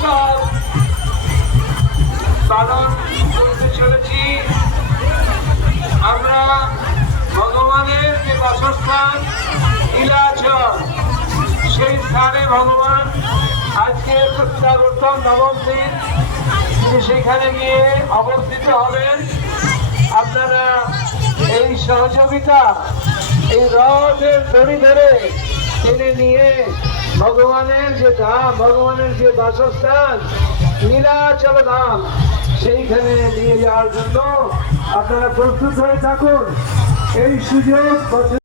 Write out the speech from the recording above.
উৎসব পালন করতে চলেছি। আমরা ভগবানের যে বাসস্থান নীলাচল, সেই স্থানে ভগবান আজকে প্রত্যাবর্তন নবম দিন, তিনি সেখানে গিয়ে অবস্থিত হবেন। আপনারা এই সহযোগিতা, এই রথের দড়ি ধরে টেনে নিয়ে ভগবানের যে ধাম, ভগবানের যে বাসস্থান নীলাচল ধাম, সেইখানে নিয়ে যাওয়ার জন্য আপনারা প্রস্তুত হয়ে থাকুন। এই সুযোগ